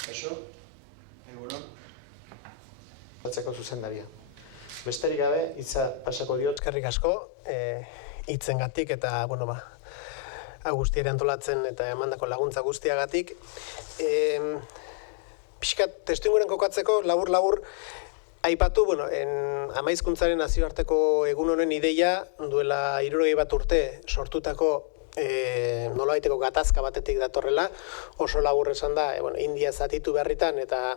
Kaixo, egunon. Batzeko zuzendaria. Besterik gabe, hitza pasako diot. Eskerrik asko, hitzengatik eta, guztiare antolatzen eta emandako laguntza guztiagatik. Pixkat, testuinguren kokatzeko, labur-labur, aipatu, Amaizkuntzaren nazioarteko egun honen ideia duela 61 urte sortutako nolabaiteko gatazka batetik datorrela, oso labur esan da, India zatitu beharritan eta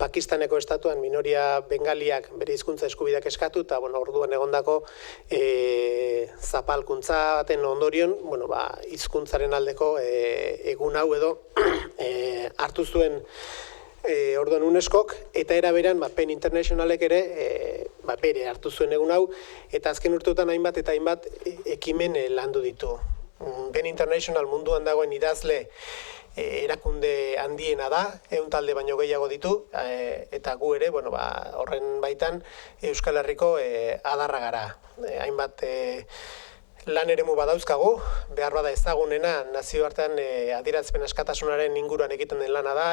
Pakistaneko estatuan minoria bengaliak bere hizkuntza eskubideak eskatu eta orduan egondako zapalkuntza baten ondorion, hizkuntzaren aldeko egun hau edo hartu zuen orduan UNESCOk, eta era beran PEN Internationalek ere bere hartu zuen egun hau, eta azken urteotan hainbat eta hainbat ekimen landu ditu. PEN International munduan dagoen idazle erakunde handiena da, 100 talde baino gehiago ditu, eta gu ere, horren baitan Euskal Herriko adarra gara. Hainbat lan eremu badauzkagu, behar bada ezagunena nazioartean adierazpen askatasunaren inguruan egiten den lana da,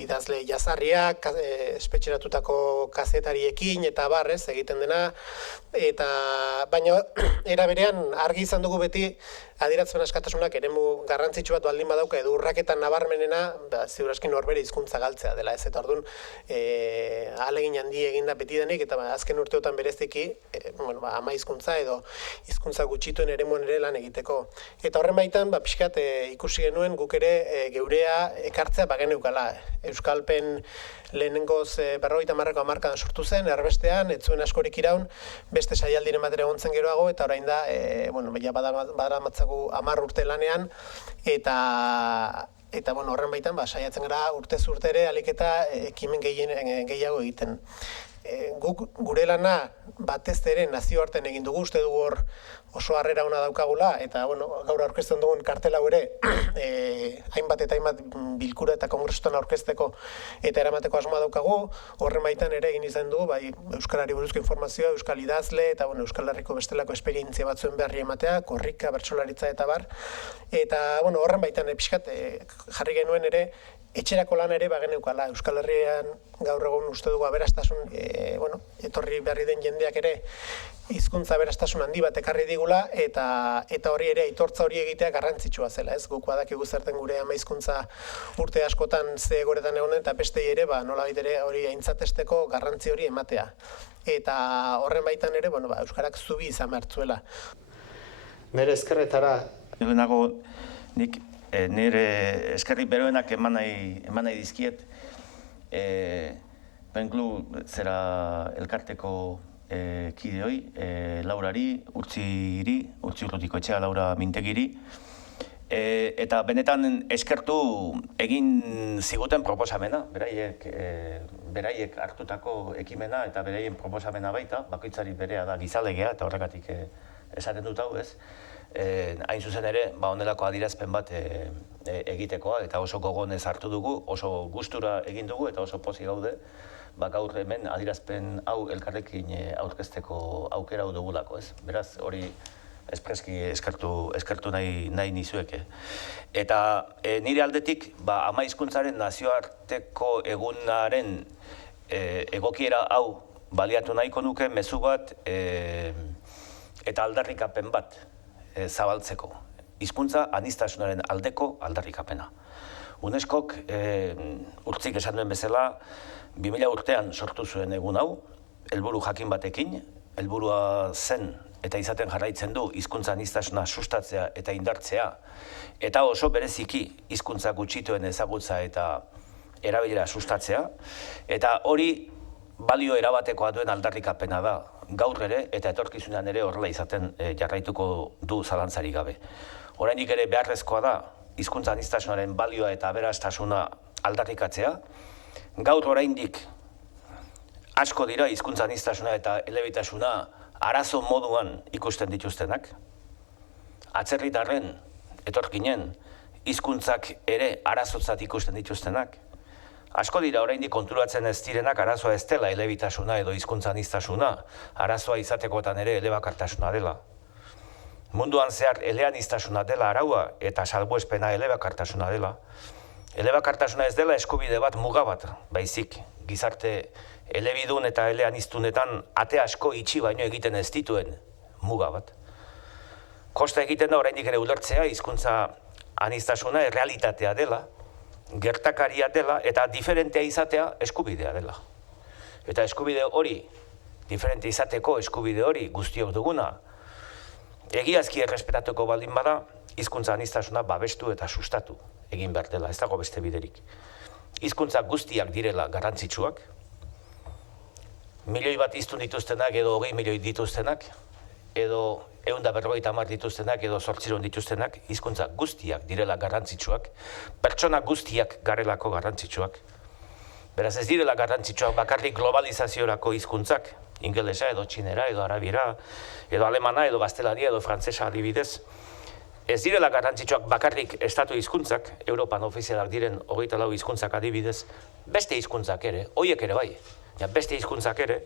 idazle jazarriak, espetxeratutako kazetariekin eta barrez egiten dena, baina era berean argi izan dugu beti adierazpen askatasunak eremu garrantzitsu bat baldin badauka edo urraketan nabarmenena, ziur aski norbere hizkuntza galtzea dela, ez eta orduan ahalegin handi eginda beti denik, eta azken urteotan bereziki ama hizkuntza edo hizkuntza gutxituen eremuan ere lan egiteko. Eta horren baitan, pixkat ikusi genuen guk ere geurea ekartzea bageneukala. Euskalpen lehenengoz 50ko hamarkadan sortu zen, erbestean, ez zuen askorik iraun, beste saialdiren bat ere egontzen geroago, eta orain da, badamatzagu 10 urte lanean, eta horren baitan, saiatzen gara urtez urte ere alik eta ekimen gehiago egiten. Guk gure lana batez ere nazioartean egin dugu, uste dugu hor oso harrera ona daukagula, eta gaur aurkezten dugun kartel hau ere hainbat eta hainbat bilkura eta kongresutan aurkezteko eta eramateko asmoa daukagu. Horren baitan ere egin izan dugu, Euskarari buruzko informazioa, Euskal idazle eta Euskal Herriko bestelako esperientzia batzuen berri ematea, korrika, bertsolaritza eta bar. Eta horren baitan pixkat jarri genuen ere etxerako lan ere bageneukala. Euskal Herrian gaur egun uste dugu aberastasun, etorri berri den jendeak ere hizkuntza aberastasun handi bat ekarri digula, eta hori ere aitortza hori egitea garrantzitsua zela, ez? Guk badakigu zerten gure ama hizkuntza urte askotan ze egoeretan egonen, eta bestei ere, nolabait ere hori aintzatesteko garrantzi hori ematea. Eta horren baitan ere, Euskarak zubi izan behartzuela. Nire eskerretara. Lehenago, nik nire eskerrik beroenak eman nahi dizkiet, Penklu zera elkarteko kideoi, Laurari, Urtzi Urrutiko etxea, Laura Mintegiri, eta benetan eskertu egin ziguten proposamena, beraiek hartutako ekimena eta beraien proposamena baita, bakoitzari berea da gizalegea, eta horregatik esaten dut hau, ez? Hain zuzen ere, honelako adierazpen bat egitekoa, eta oso gogonez hartu dugu, oso gustura egin dugu, eta oso pozik gaude, gaur hemen adierazpen hau elkarrekin aurkezteko aukera hau dugulako, ez? Beraz, hori espreski eskertu nahi nizueke. Eta nire aldetik, ama hizkuntzaren nazioarteko egunaren egokiera hau baliatu nahiko nuke mezu bat eta aldarrikapen bat zabaltzeko. Hizkuntza aniztasunaren aldeko aldarrikapena. UNESCOk Urtzik esan duen bezala 2000 urtean sortu zuen egun hau, helburu jakin batekin, helburua zen eta izaten jarraitzen du hizkuntza aniztasuna sustatzea eta indartzea, eta oso bereziki hizkuntza gutxituen ezagutza eta erabilera sustatzea, eta hori balio erabatekoa duen aldarrikapena da, gaur ere eta etorkizunean ere horrela izaten jarraituko du zalantzarik gabe. Oraindik ere beharrezkoa da hizkuntza aniztasunaren balioa eta aberastasuna aldarrikatzea. Gaur oraindik asko dira hizkuntza aniztasuna eta elebitasuna arazo moduan ikusten dituztenak, atzerritarren, etorkinen, hizkuntzak ere arazotzat ikusten dituztenak. Asko dira oraindik konturatzen ez direnak arazoa ez dela elebitasuna edo hizkuntza aniztasuna, arazoa izatekotan ere elebakartasuna dela. Munduan zehar eleaniztasuna dela araua eta salbuespena elebakartasuna dela. Elebakartasuna ez dela eskubide bat muga bat, baizik gizarte elebidun eta eleaniztunetan ate asko itxi baino egiten ez dituen muga bat. Kosta egiten da oraindik ere ulertzea hizkuntza aniztasuna errealitatea dela, gertakaria dela eta diferentea izatea eskubidea dela. Eta eskubide hori, diferente izateko eskubide hori guztiok duguna, egiazki errespetatuko baldin bada, hizkuntza aniztasuna babestu eta sustatu egin behar dela, ez dago beste biderik. Hizkuntza guztiak direla garrantzitsuak, milioi bat hiztun dituztenak edo 20 milioi dituztenak, edo 150 dituztenak edo 800 dituztenak, hizkuntza guztiak direla garrantzitsuak, pertsona guztiak garelako garrantzitsuak. Beraz ez direla garrantzitsuak bakarrik globalizaziorako hizkuntzak, ingelesa edo txinera edo arabiera, edo alemana edo gaztelaria edo frantsesa adibidez. Ez direla garrantzitsuak bakarrik estatu hizkuntzak, Europan ofizialak diren 24 hizkuntzak adibidez, beste hizkuntzak ere, horiek ere bai, beste hizkuntzak ere,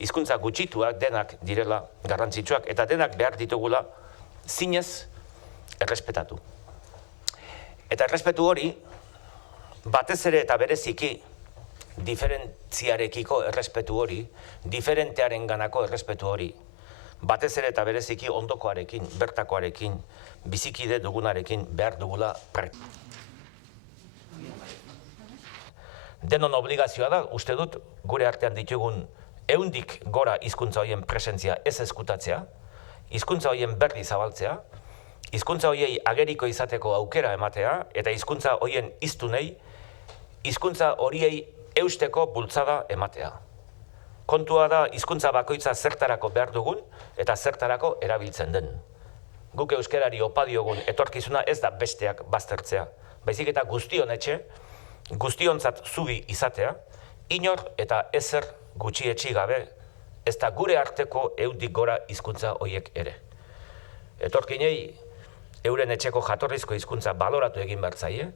hizkuntza gutxituak denak direla garrantzitsuak eta denak behar ditugula zinez errespetatu. Eta errespetu hori, batez ere eta bereziki, diferentziarekiko errespetu hori, diferentearen ganako errespetu hori, batez ere eta bereziki ondokoarekin, bertakoarekin, bizikide dugunarekin behar dugula Denon obligazioa da, uste dut, gure artean ditugun 100-dik gora hizkuntza horien presentzia ez eskutatzea, hizkuntza horien berri zabaltzea, hizkuntza horiei ageriko izateko aukera ematea, eta hizkuntza horien hiztunei, hizkuntza horiei eusteko bultzada ematea. Kontua da hizkuntza bakoitza zertarako behar dugun eta zertarako erabiltzen den. Guk euskerari opa diogun etorkizuna ez da besteak baztertzea, baizik eta guztion etxe, guztiontzat zubi izatea, inor eta ezer gutxietsi gabe, ez da gure arteko 100-dik gora hizkuntza horiek ere. Etorkinei euren etxeko jatorrizko hizkuntza baloratu egin behar zaie,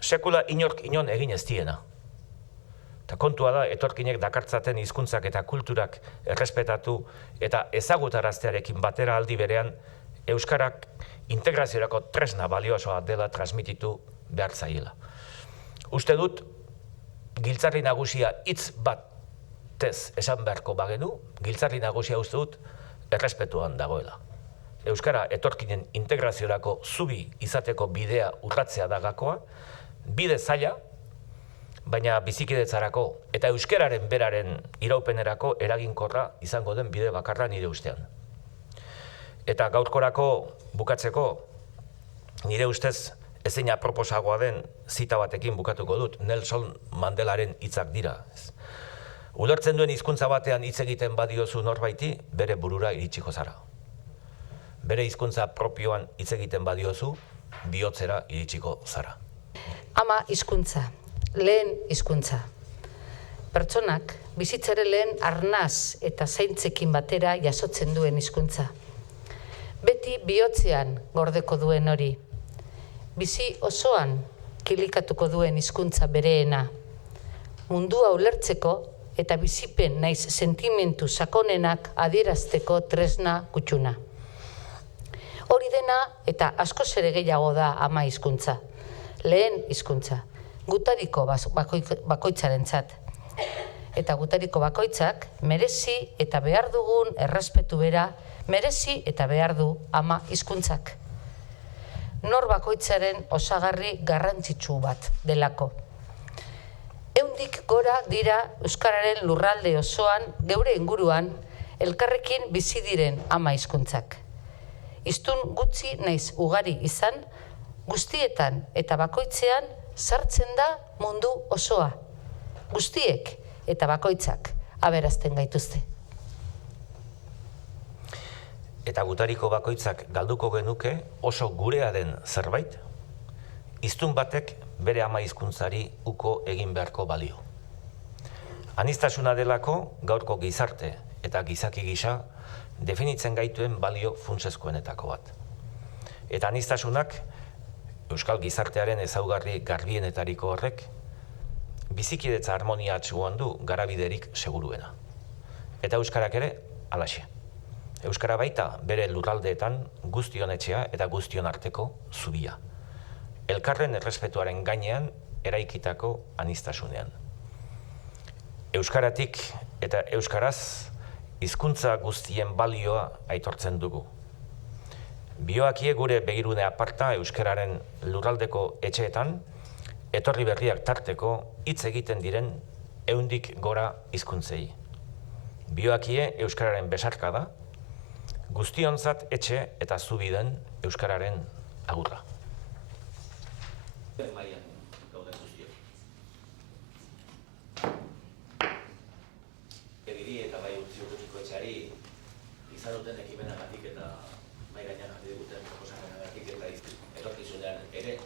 sekula inork inon egin ez diena. Eta kontua da, etorkinek dakartzaten hizkuntzak eta kulturak errespetatu eta ezagutaraztearekin batera aldi berean, euskarak integraziorako tresna baliosoa dela transmititu behar zaiela. Uste dut, giltzarri nagusia hitz batez esan beharko bagenu, giltzarri nagusia uste dut errespetuan dagoela. Euskara etorkinen integraziorako zubi izateko bidea urratzea da gakoa, bide zaila, baina bizikidetzarako eta euskararen beraren iraupenerako eraginkorra izango den bide bakarra nire ustean. Eta gaurkorako bukatzeko, nire ustez ezin aproposagoa den zita batekin bukatuko dut, Nelson Mandelaren hitzak dira. Ulertzen duen hizkuntza batean hitz egiten badiozu norbaiti, bere burura iritsiko zara. Bere hizkuntza propioan hitz egiten badiozu, bihotzera iritsiko zara. Ama hizkuntza, lehen hizkuntza. Pertsonak bizitzaren lehen arnaz eta zaintzekin batera jasotzen duen hizkuntza. Beti bihotzean gordeko duen hori. Bizi osoan kilikatuko duen hizkuntza bereena. Mundua ulertzeko eta bizipen naiz sentimentu sakonenak adierazteko tresna kutxuna. Hori dena eta askoz ere gehiago da ama hizkuntza. Lehen hizkuntza, gutariko bakoitzarentzat. Eta gutariko bakoitzak merezi eta behar dugun errespetu bera, merezi eta behar du ama hizkuntzak. Nor bakoitzaren osagarri garrantzitsu bat delako. 100-dik gora dira euskararen lurralde osoan, geure inguruan, elkarrekin bizi diren ama hizkuntzak. Hiztun gutxi naiz ugari izan, guztietan eta bakoitzean sartzen da mundu osoa. Guztiek eta bakoitzak aberazten gaituzte. Eta gutariko bakoitzak galduko genuke oso gurea den zerbait, hiztun batek bere ama hizkuntzari uko egin beharko balio. Aniztasuna delako gaurko gizarte eta gizaki gisa definitzen gaituen balio funtsezkoenetako bat. Eta aniztasunak, euskal gizartearen ezaugarri garbienetariko horrek, bizikidetza harmoniatsuan du garabiderik seguruena. Eta euskarak ere, halaxe. Euskara baita bere lurraldeetan guztion etxea eta guztion arteko zubia. Elkarren errespetuaren gainean eraikitako aniztasunean. Euskaratik eta euskaraz hizkuntza guztien balioa aitortzen dugu. Bioakie gure begirune aparta euskararen lurraldeko etxeetan, etorri berriak tarteko hitz egiten diren 100 gora hizkuntzei. Bioakie euskararen besarka da, guztionzat etxe eta zubi den euskararen agurra. Egiri eta bai utzi urrutiko etxeari izan duten ekimenagatik eta mai gainean jarri diguten proposamenagatik eta etorkizunean ere